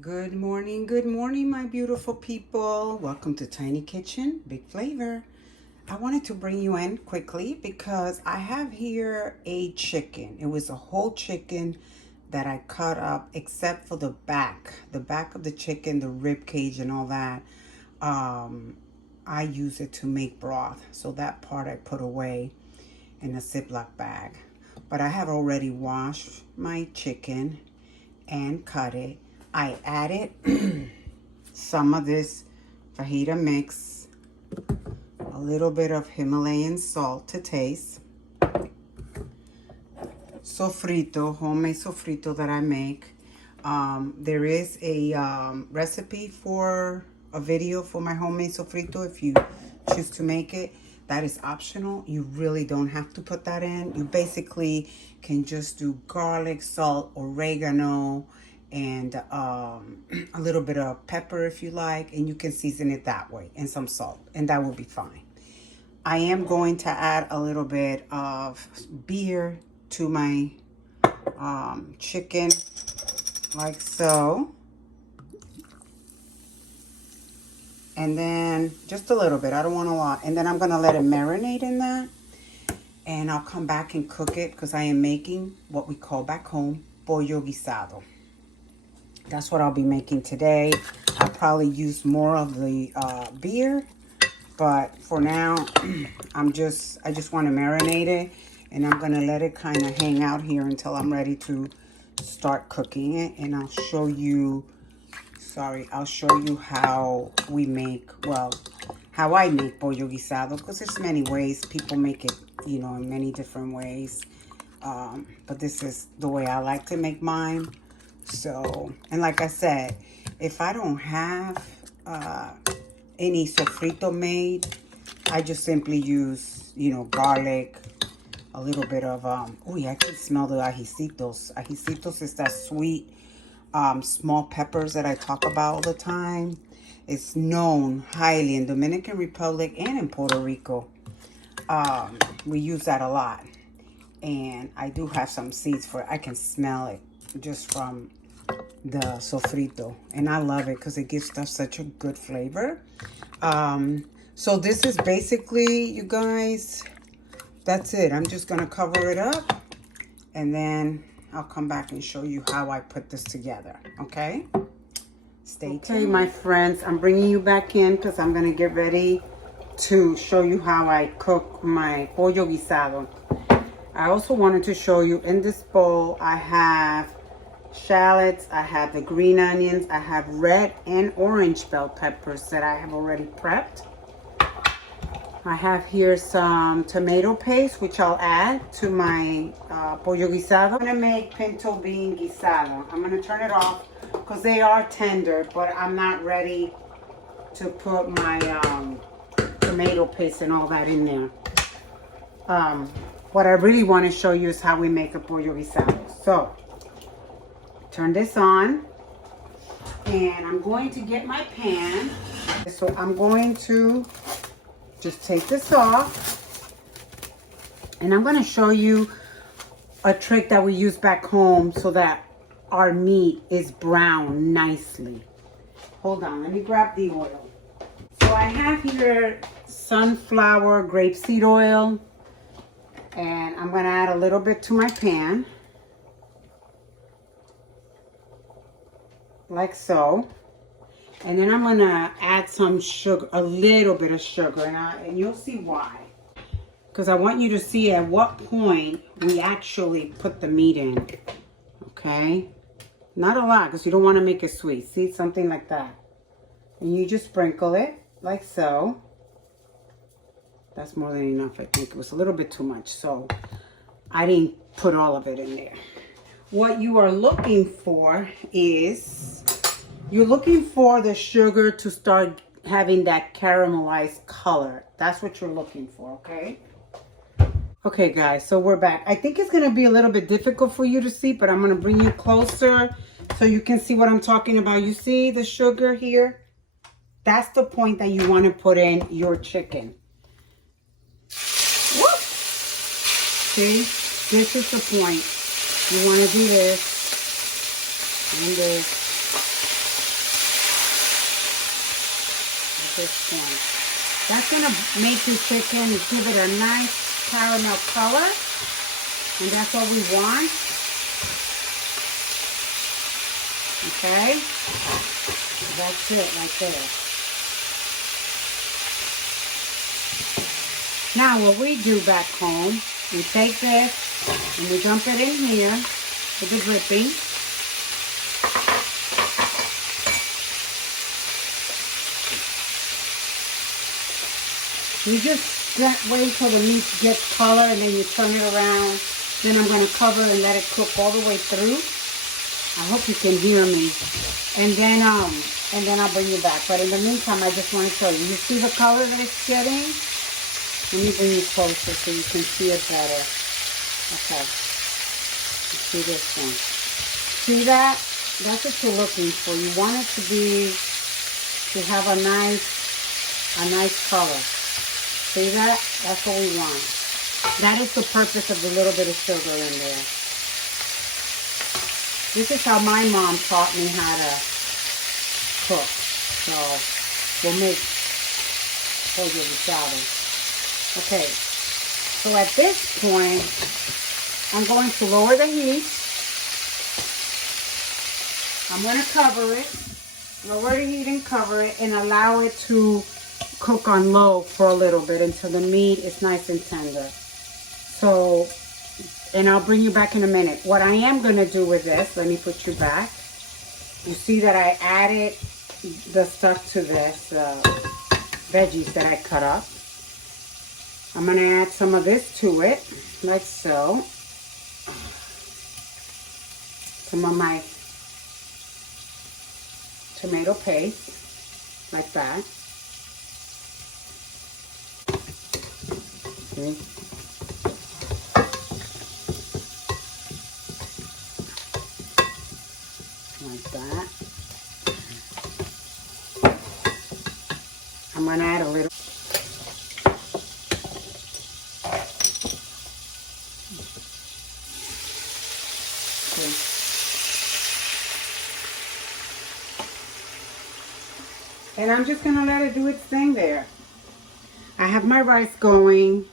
Good morning, my beautiful people. Welcome to Tiny Kitchen, Big Flavor. I wanted to bring you in quickly because I have here a chicken. It was a whole chicken that I cut up except for the back of the chicken, the rib cage and all that. I use it to make broth. So that part I put away in a Ziploc bag. But I have already washed my chicken and cut it. I added some of this fajita mix, a little bit of Himalayan salt to taste, sofrito, homemade sofrito that I make. There is a recipe for a video for my homemade sofrito if you choose to make it. That is optional. You really don't have to put that in. You basically can just do garlic, salt, oregano, and a little bit of pepper if you like, and you can season it that way, and some salt, and that will be fine. I am going to add a little bit of beer to my chicken, like so. And then just a little bit, I don't want a lot. And then I'm gonna let it marinate in that, and I'll come back and cook it because I am making what we call back home pollo guisado. That's what I'll be making today. I'll probably use more of the beer, but for now, I just want to marinate it, and I'm gonna let it kind of hang out here until I'm ready to start cooking it, and I'll show you. I'll show you how we make, well, how I make pollo guisado, because there's many ways people make it, you know, in many different ways. But this is the way I like to make mine. So, and like I said, if I don't have any sofrito made, I just simply use, you know, garlic, a little bit of, oh yeah, I can smell the ajicitos. Ajicitos is that sweet, small peppers that I talk about all the time. It's known highly in Dominican Republic and in Puerto Rico. We use that a lot. And I do have some seeds for it. I can smell it just from the sofrito, and I love it because it gives stuff such a good flavor. So this is basically, you guys, that's it. I'm just gonna cover it up, and then I'll come back and show you how I put this together. Okay, stay tuned. Okay, my friends, I'm bringing you back in because I'm gonna get ready to show you how I cook my pollo guisado. I also wanted to show you, in this bowl I have shallots, I have the green onions, I have red and orange bell peppers that I have already prepped. I have here some tomato paste, which I'll add to my pollo guisado. I'm gonna make pinto bean guisado. I'm gonna turn it off because they are tender, but I'm not ready to put my tomato paste and all that in there. What I really want to show you is how we make a pollo guisado. So, turn this on, and I'm going to get my pan. So I'm going to just take this off, and I'm going to show you a trick that we use back home so that our meat is brown nicely. Hold on, let me grab the oil. So I have here sunflower grapeseed oil, and I'm going to add a little bit to my pan. Like so. And then I'm gonna add some sugar, a little bit of sugar, and you'll see why. Because I want you to see at what point we actually put the meat in. Okay? Not a lot, because you don't want to make it sweet. See, something like that. And you just sprinkle it, like so. That's more than enough, I think. It was a little bit too much, so I didn't put all of it in there. What you are looking for is, you're looking for the sugar to start having that caramelized color. That's what you're looking for, okay? Okay, guys, so we're back. I think it's going to be a little bit difficult for you to see, but I'm going to bring you closer so you can see what I'm talking about. You see the sugar here? That's the point that you want to put in your chicken. Whoop! See? This is the point. You want to do this and this this point. That's gonna make the chicken, give it a nice caramel color. And that's what we want. Okay? That's it right there. Now what we do back home, we take this and we dump it in here with the dripping. You just wait till the meat gets color and then you turn it around. Then I'm going to cover and let it cook all the way through. I hope you can hear me. And then I'll bring you back. But in the meantime, I just want to show you. You see the color that it's getting? Let me bring you closer so you can see it better. Okay. You see this one. See that? That's what you're looking for. You want it to have a nice color. See that? That's what we want. That is the purpose of the little bit of sugar in there. This is how my mom taught me how to cook. So we'll make pollo guisado. Okay. So at this point, I'm going to lower the heat. I'm going to cover it. Lower the heat and cover it and allow it to cook on low for a little bit until the meat is nice and tender. So, and I'll bring you back in a minute. What I am going to do with this, let me put you back. You see that I added the stuff to this, veggies that I cut up. I'm going to add some of this to it, like so. Some of my tomato paste, like that. Okay. Like that. I'm going to add a little. Okay. And I'm just going to let it do its thing there. I have my rice going.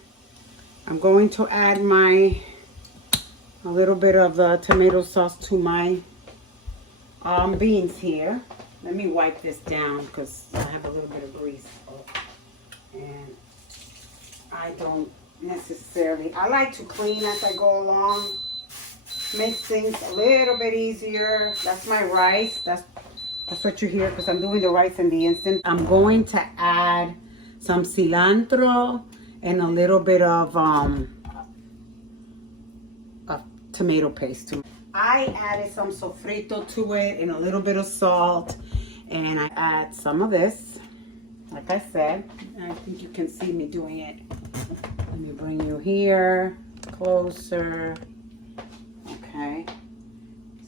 I'm going to add a little bit of the tomato sauce to my beans here. Let me wipe this down because I have a little bit of grease. And I don't necessarily, I like to clean as I go along. Makes things a little bit easier. That's my rice. That's what you hear because I'm doing the rice in the instant. I'm going to add some cilantro and a little bit of tomato paste to it. I added some sofrito to it and a little bit of salt. And I add some of this, like I said. I think you can see me doing it. Let me bring you here, closer. Okay.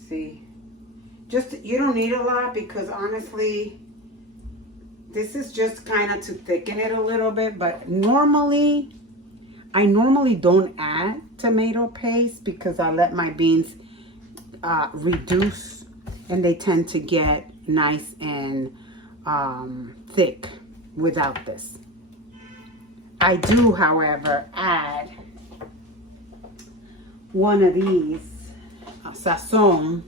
See? You don't need a lot because honestly, this is just kind of to thicken it a little bit. But I normally don't add tomato paste because I let my beans reduce and they tend to get nice and thick without this. I do, however, add one of these sazon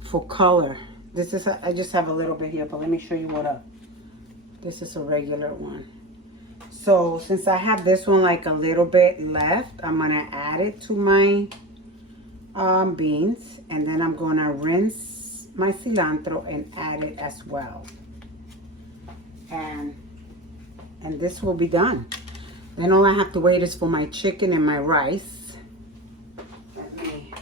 for color. This is I just have a little bit here, but let me show you this is a regular one. So since I have this one like a little bit left, I'm gonna add it to my beans, and then I'm gonna rinse my cilantro and add it as well. And this will be done. Then all I have to wait is for my chicken and my rice. Let me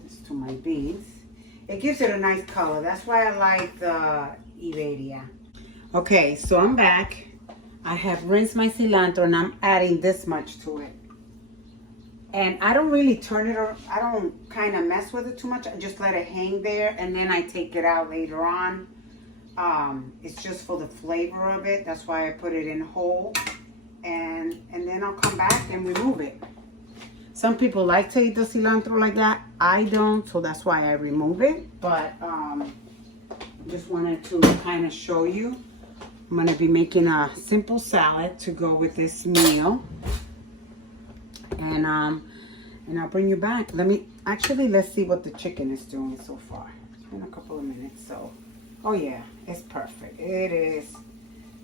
this to my beans. It gives it a nice color. That's why I like the Iberia. Okay, so I'm back. I have rinsed my cilantro and I'm adding this much to it. And I don't really turn it, or I don't kind of mess with it too much. I just let it hang there and then I take it out later on. It's just for the flavor of it. That's why I put it in whole. And then I'll come back and remove it. Some people like to eat the cilantro like that. I don't, so that's why I remove it. But just wanted to kind of show you. I'm going to be making a simple salad to go with this meal. And I'll bring you back. Let's see what the chicken is doing so far. It's been a couple of minutes, so. Oh yeah, it's perfect. It is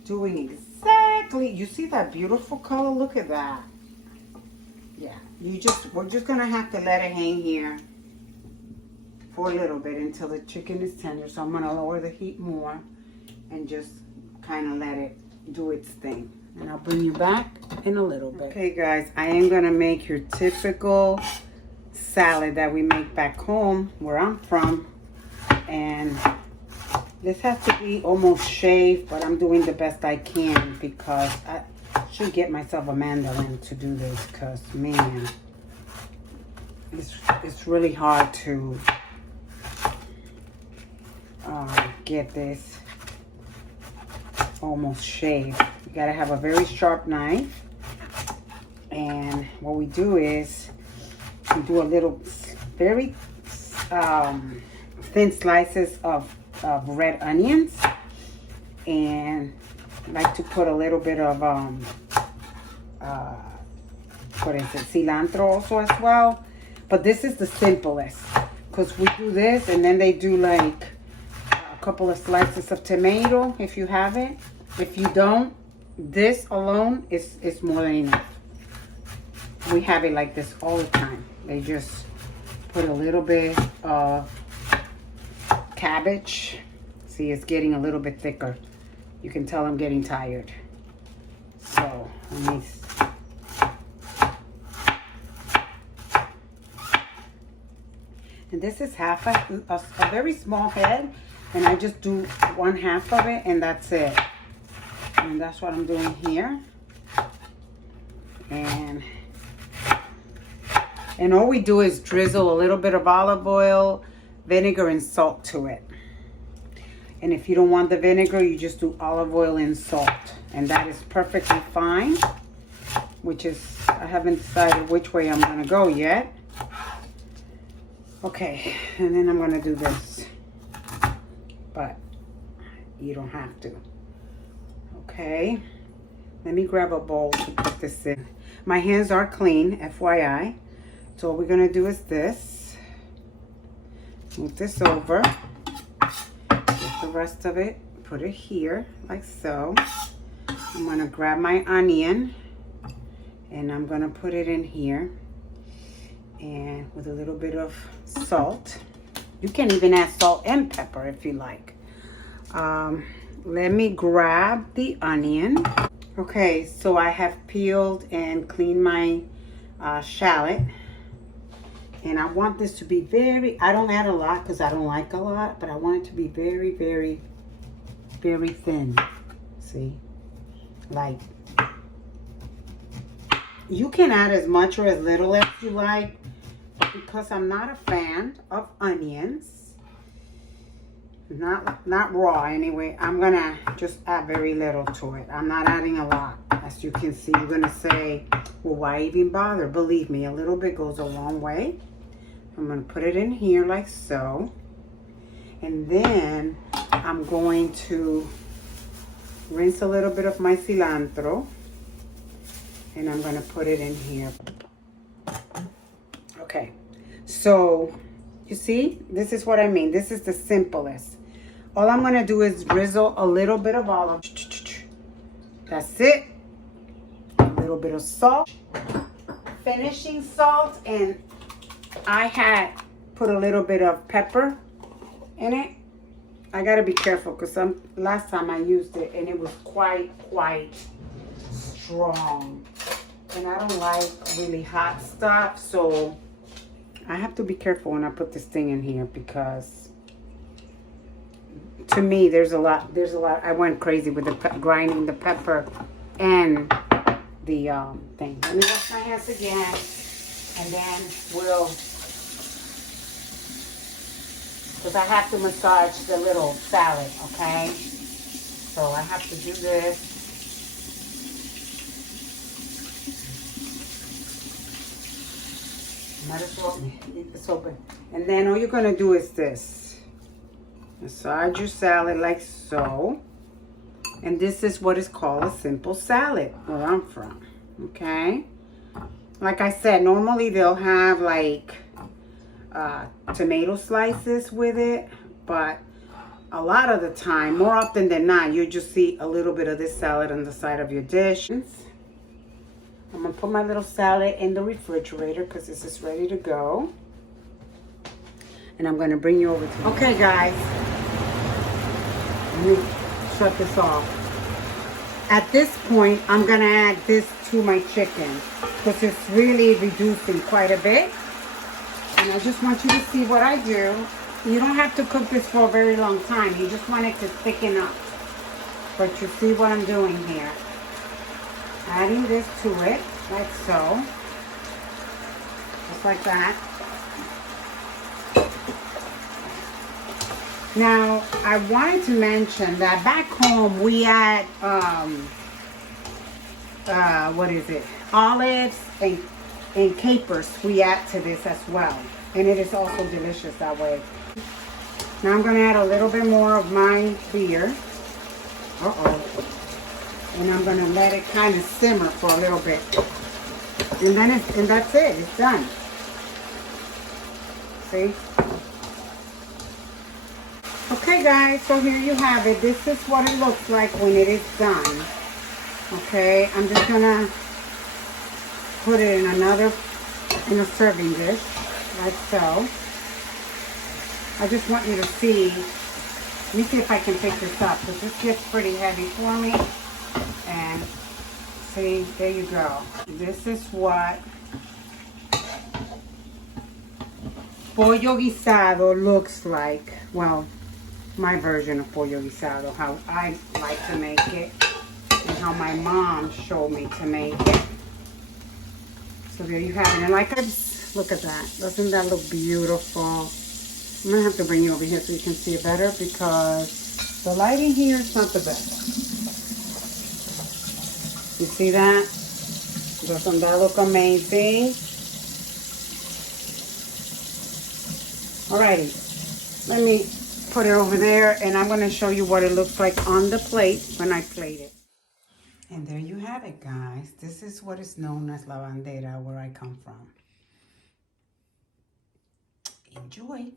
doing exactly. You see that beautiful color? Look at that. Yeah, we're just gonna have to let it hang here for a little bit until the chicken is tender. So I'm gonna lower the heat more and just kind of let it do its thing. And I'll bring you back in a little bit. Okay guys, I am gonna make your typical salad that we make back home where I'm from. And this has to be almost shaved, but I'm doing the best I can because I should get myself a mandolin to do this because, man, it's really hard to get this almost shaved. You gotta have a very sharp knife. And what we do is we do a little very thin slices of red onions, and I like to put a little bit of cilantro also as well. But this is the simplest because we do this, and then they do like a couple of slices of tomato if you have it. If you don't, this alone is more than enough. We have it like this all the time. They just put a little bit of cabbage. See, it's getting a little bit thicker. You can tell I'm getting tired. So, let me... And this is half a very small head, and I just do 1/2 of it, and that's it. And that's what I'm doing here. And all we do is drizzle a little bit of olive oil, vinegar, and salt to it. And if you don't want the vinegar, you just do olive oil and salt. And that is perfectly fine, which is, I haven't decided which way I'm gonna go yet. Okay, and then I'm gonna do this. But you don't have to. Okay, let me grab a bowl to put this in. My hands are clean, FYI. So what we're gonna do is this. Move this over. Get the rest of it. Put it here, like so. I'm gonna grab my onion and I'm gonna put it in here. And with a little bit of salt. You can even add salt and pepper if you like. Let me grab the onion. Okay, so I have peeled and cleaned my shallot. And I want this to be very, I don't add a lot because I don't like a lot, but I want it to be very, very, very thin. See? Like, you can add as much or as little as you like, but because I'm not a fan of onions, not raw anyway, I'm gonna just add very little to it. I'm not adding a lot. As you can see, you're gonna say, well, why even bother? Believe me, a little bit goes a long way. I'm gonna put it in here like so. And then I'm going to rinse a little bit of my cilantro. And I'm gonna put it in here. Okay, so you see, this is what I mean. This is the simplest. All I'm gonna do is drizzle a little bit of olive. That's it. A little bit of salt. Finishing salt, and I had put a little bit of pepper in it. I gotta be careful because last time I used it and it was quite strong. And I don't like really hot stuff, so I have to be careful when I put this thing in here because to me there's a lot. I went crazy with the grinding the pepper and the thing. Let me wash my hands again, and then we'll, because I have to massage the little salad, okay? So I have to do this. Might as well leave this open. And then all you're gonna do is this. Massage your salad like so. And this is what is called a simple salad where I'm from. Okay? Like I said, normally they'll have like tomato slices with it, but a lot of the time, more often than not, you just see a little bit of this salad on the side of your dish. I'm gonna put my little salad in the refrigerator because this is ready to go. And I'm gonna bring you over to the... Okay, guys. Let me shut this off. At this point, I'm gonna add this to my chicken because it's really reducing quite a bit. And I just want you to see what I do. You don't have to cook this for a very long time. You just want it to thicken up. But you see what I'm doing here. Adding this to it, like so. Just like that. Now, I wanted to mention that back home we add, olives and capers we add to this as well. And it is also delicious that way. Now I'm going to add a little bit more of my beer. And I'm going to let it kind of simmer for a little bit. And that's it. It's done. See? Okay, guys. So here you have it. This is what it looks like when it is done. Okay. I'm just going to put it in a serving dish. Like so. I just want you to see. Let me see if I can pick this up because this gets pretty heavy for me. And see, there you go. This is what pollo guisado looks like. Well, my version of pollo guisado, how I like to make it and how my mom showed me to make it. So there you have it. And like look at that. Doesn't that look beautiful? I'm going to have to bring you over here so you can see it better because the lighting here is not the best. You see that? Doesn't that look amazing? Alrighty. Let me put it over there and I'm going to show you what it looks like on the plate when I plate it. And there you have it, guys. This is what is known as la bandera where I come from. Enjoy.